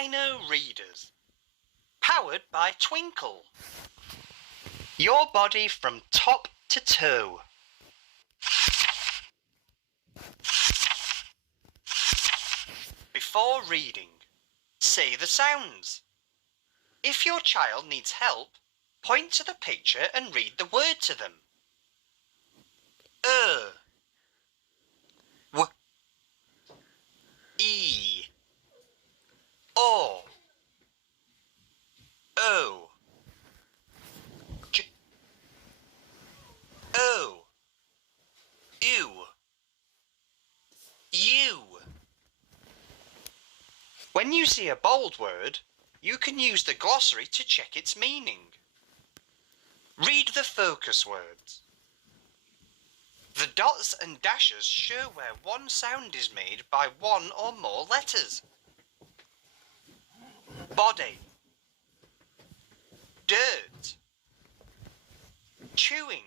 Rhino Readers, powered by Twinkl. Your body from top to toe. Before reading, say the sounds. If your child needs help, point to the picture and read the word to them. W, E, O, O, J, O, U, U. When you see a bold word, you can use the glossary to check its meaning. Read the focus words. The dots and dashes show where one sound is made by one or more letters. Body, dirt, chewing,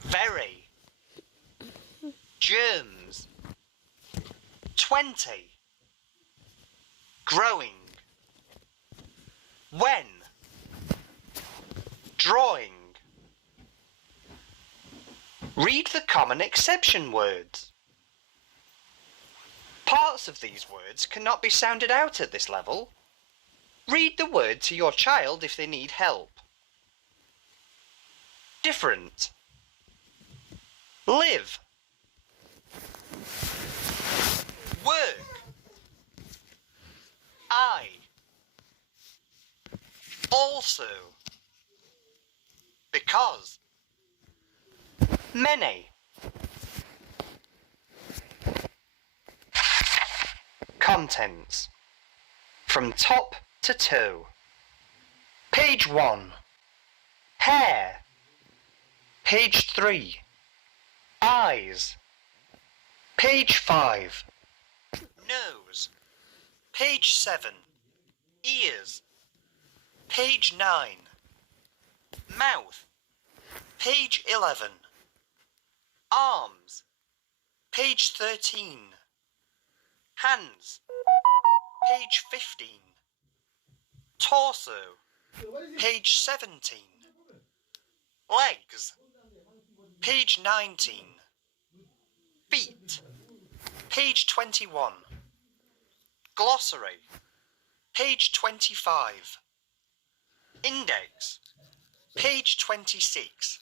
very, germs, 20, growing, when, drawing. Read the common exception words. Parts of these words cannot be sounded out at this level. Read the word to your child if they need help. Different, live, work, I, also, because, many. Contents. From top to toe. Page 1. Hair. Page 3. Eyes. Page 5. Nose. Page 7. Ears. Page 9. Mouth. Page 11. Arms. Page 13. Hands. Page 15. Torso. Page 17. Legs. Page 19. Feet. Page 21. Glossary. Page 25. Index. Page 26.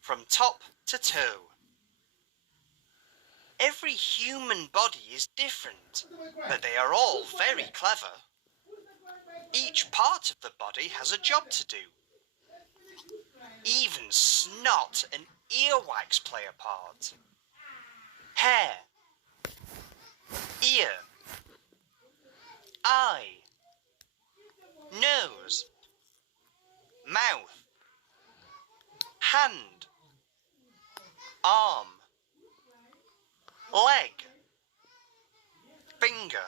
From top to toe. Every human body is different, but they are all very clever. Each part of the body has a job to do. Even snot and earwax play a part. Hair, ear, eye, nose, mouth, hand, arm, leg, finger,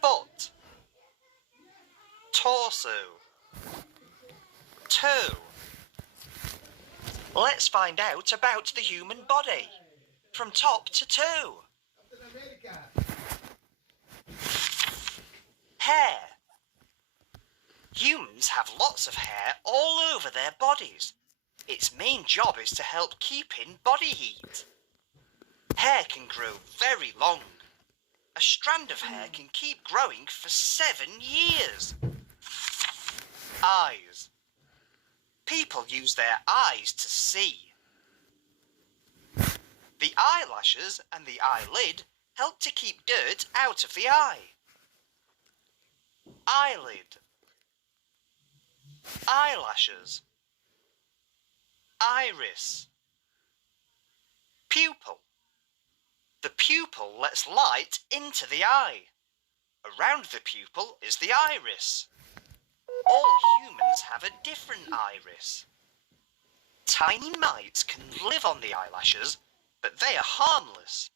foot, torso, toe. Let's find out about the human body, from top to toe. Hair. Humans have lots of hair all over their bodies. Its main job is to help keep in body heat. Hair can grow very long. A strand of hair can keep growing for 7 years. Eyes. People use their eyes to see. The eyelashes and the eyelid help to keep dirt out of the eye. Eyelid. Eyelashes. Iris. Pupil. The pupil lets light into the eye. Around the pupil is the iris. All humans have a different iris. Tiny mites can live on the eyelashes, but they are harmless.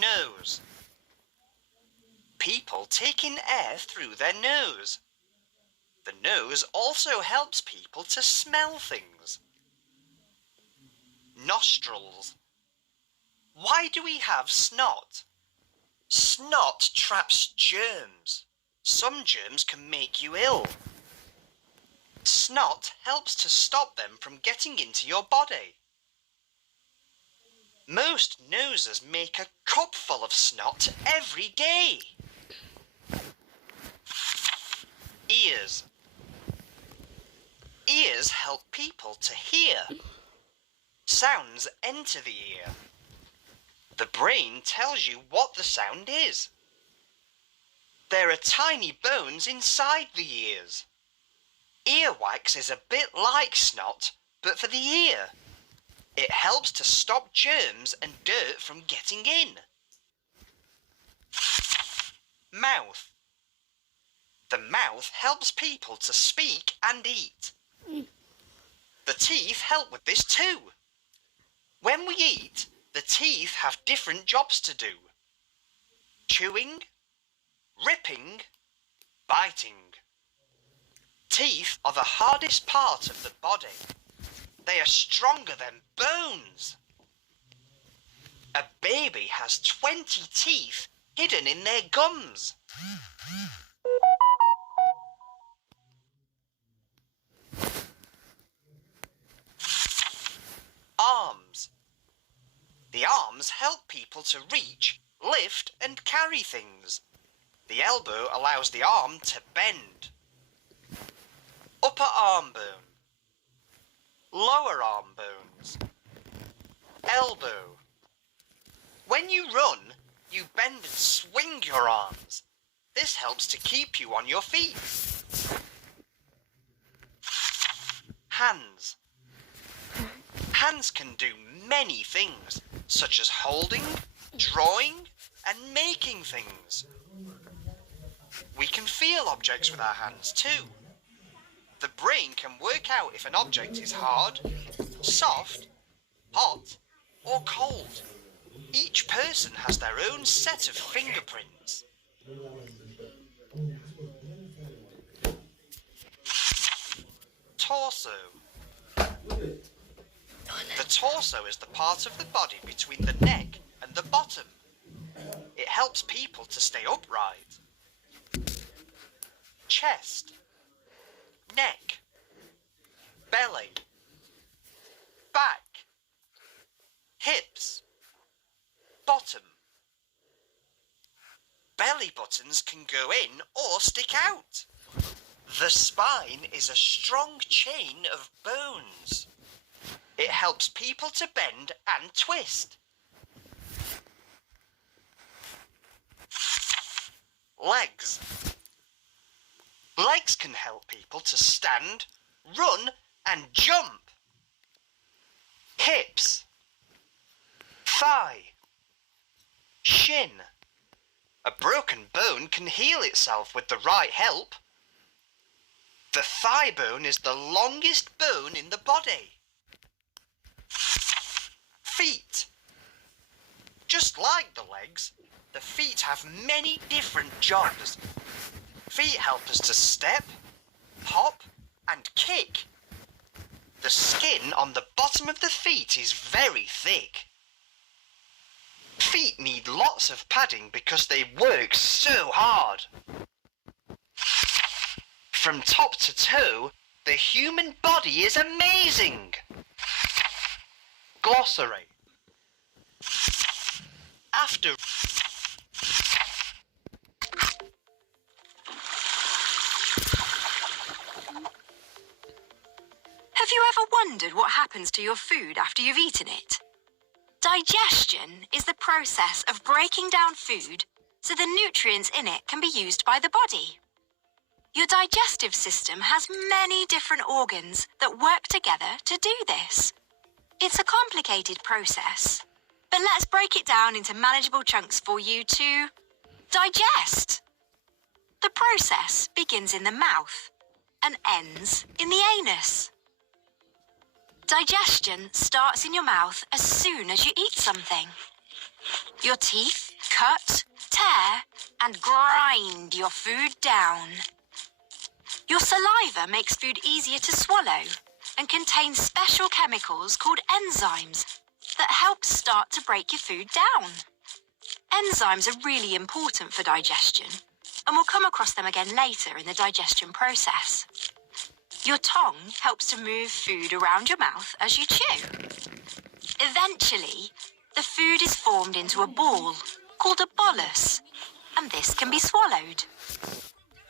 Nose. People take in air through their nose. The nose also helps people to smell things. Nostrils. Why do we have snot? Snot traps germs. Some germs can make you ill. Snot helps to stop them from getting into your body. Most noses make a cup full of snot every day. Ears. Ears help people to hear. Sounds enter the ear. The brain tells you what the sound is. There are tiny bones inside the ears. Earwax is a bit like snot, but for the ear. It helps to stop germs and dirt from getting in. Mouth. The mouth helps people to speak and eat. The teeth help with this too. When we eat, the teeth have different jobs to do. Chewing, ripping, biting. Teeth are the hardest part of the body. They are stronger than bones. A baby has 20 teeth hidden in their gums. Arms. The arms help people to reach, lift and carry things. The elbow allows the arm to bend. Upper arm bone. Lower arm bones. Elbow. When you run, you bend and swing your arms. This helps to keep you on your feet. Hands. Hands can do many things, such as holding, drawing, and making things. We can feel objects with our hands too. The brain can work out if an object is hard, soft, hot, or cold. Each person has their own set of fingerprints. Torso. The torso is the part of the body between the neck and the bottom. It helps people to stay upright. Chest. Neck. Belly. Back. Hips. Bottom. Belly buttons can go in or stick out. The spine is a strong chain of bones. It helps people to bend and twist. Legs. Legs can help people to stand, run and jump. Hips. Thigh. Shin. A broken bone can heal itself with the right help. The thigh bone is the longest bone in the body. Feet. Just like the legs, the feet have many different jobs. Feet help us to step, hop, and kick. The skin on the bottom of the feet is very thick. Feet need lots of padding because they work so hard. From top to toe, the human body is amazing. Glossary. After Have you ever wondered what happens to your food after you've eaten it? Digestion is the process of breaking down food so the nutrients in it can be used by the body. Your digestive system has many different organs that work together to do this. It's a complicated process, but let's break it down into manageable chunks for you to digest. The process begins in the mouth and ends in the anus. Digestion starts in your mouth as soon as you eat something. Your teeth cut, tear, and grind your food down. Your saliva makes food easier to swallow and contains special chemicals called enzymes that help start to break your food down. Enzymes are really important for digestion, and we'll come across them again later in the digestion process. Your tongue helps to move food around your mouth as you chew. Eventually, the food is formed into a ball called a bolus, and this can be swallowed.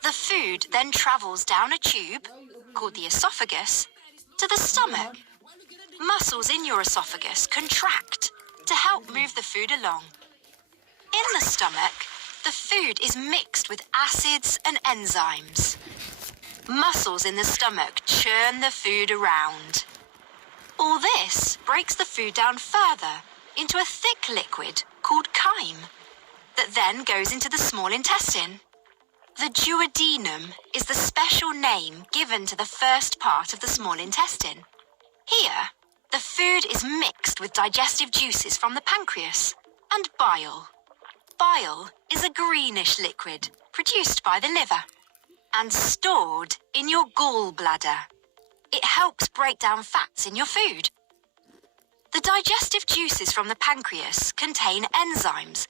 The food then travels down a tube, called the esophagus, to the stomach. Muscles in your esophagus contract to help move the food along. In the stomach, the food is mixed with acids and enzymes. Muscles in the stomach churn the food around. All this breaks the food down further into a thick liquid called chyme that then goes into the small intestine. The duodenum is the special name given to the first part of the small intestine. Here, the food is mixed with digestive juices from the pancreas and bile. Bile is a greenish liquid produced by the liver and stored in your gallbladder. It helps break down fats in your food. The digestive juices from the pancreas contain enzymes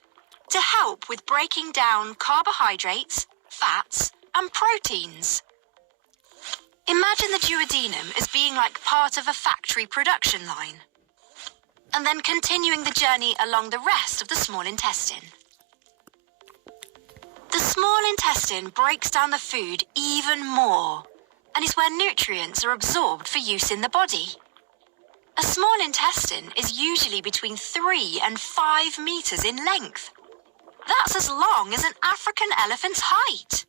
to help with breaking down carbohydrates, fats, and proteins. Imagine the duodenum as being like part of a factory production line, and then continuing the journey along the rest of the small intestine. The small intestine breaks down the food even more and is where nutrients are absorbed for use in the body. A small intestine is usually between 3 and 5 meters in length. That's as long as an African elephant's height.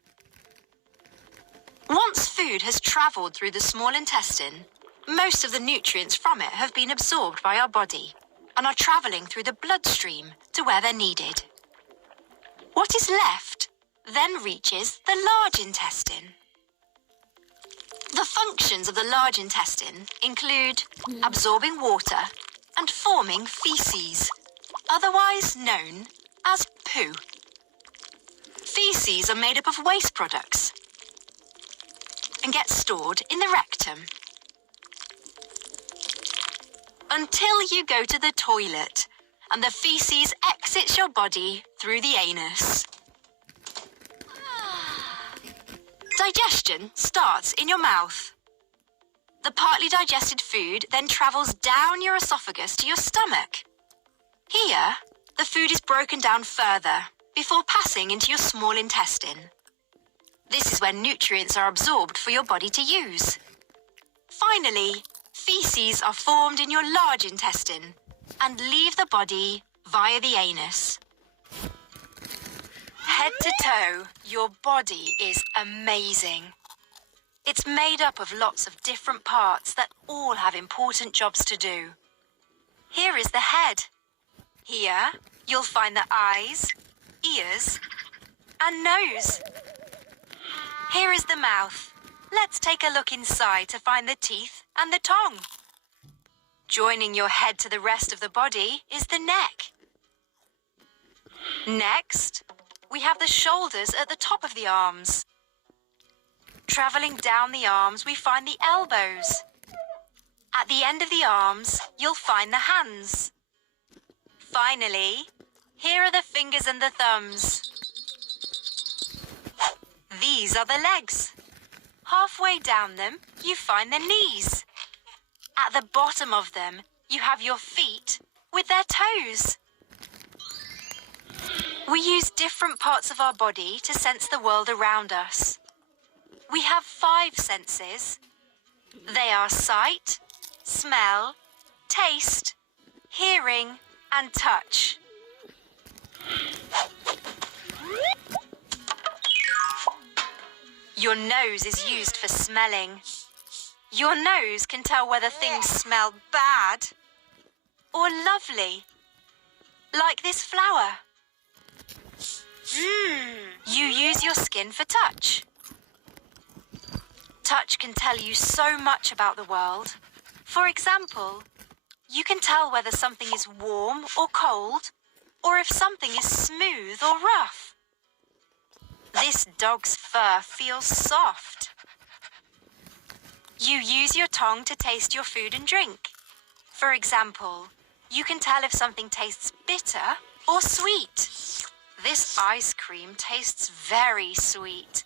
Once food has travelled through the small intestine, most of the nutrients from it have been absorbed by our body and are travelling through the bloodstream to where they're needed. What is left then reaches the large intestine. The functions of the large intestine include absorbing water and forming feces, otherwise known as poo. Feces are made up of waste products and get stored in the rectum until you go to the toilet and the feces exits your body through the anus. Digestion starts in your mouth. The partly digested food then travels down your esophagus to your stomach. Here, the food is broken down further before passing into your small intestine. This is where nutrients are absorbed for your body to use. Finally, feces are formed in your large intestine and leave the body via the anus. Head to toe, your body is amazing. It's made up of lots of different parts that all have important jobs to do. Here is the head. Here, you'll find the eyes, ears, and nose. Here is the mouth. Let's take a look inside to find the teeth and the tongue. Joining your head to the rest of the body is the neck. Next, we have the shoulders at the top of the arms. Travelling down the arms, we find the elbows. At the end of the arms, you'll find the hands. Finally, here are the fingers and the thumbs. These are the legs. Halfway down them, you find the knees. At the bottom of them, you have your feet with their toes. We use different parts of our body to sense the world around us. We have 5 senses. They are sight, smell, taste, hearing, and touch. Your nose is used for smelling. Your nose can tell whether things smell bad or lovely, like this flower. You use your skin for touch. Touch can tell you so much about the world. For example, you can tell whether something is warm or cold, or if something is smooth or rough. This dog's fur feels soft. You use your tongue to taste your food and drink. For example, you can tell if something tastes bitter or sweet. This ice cream tastes very sweet.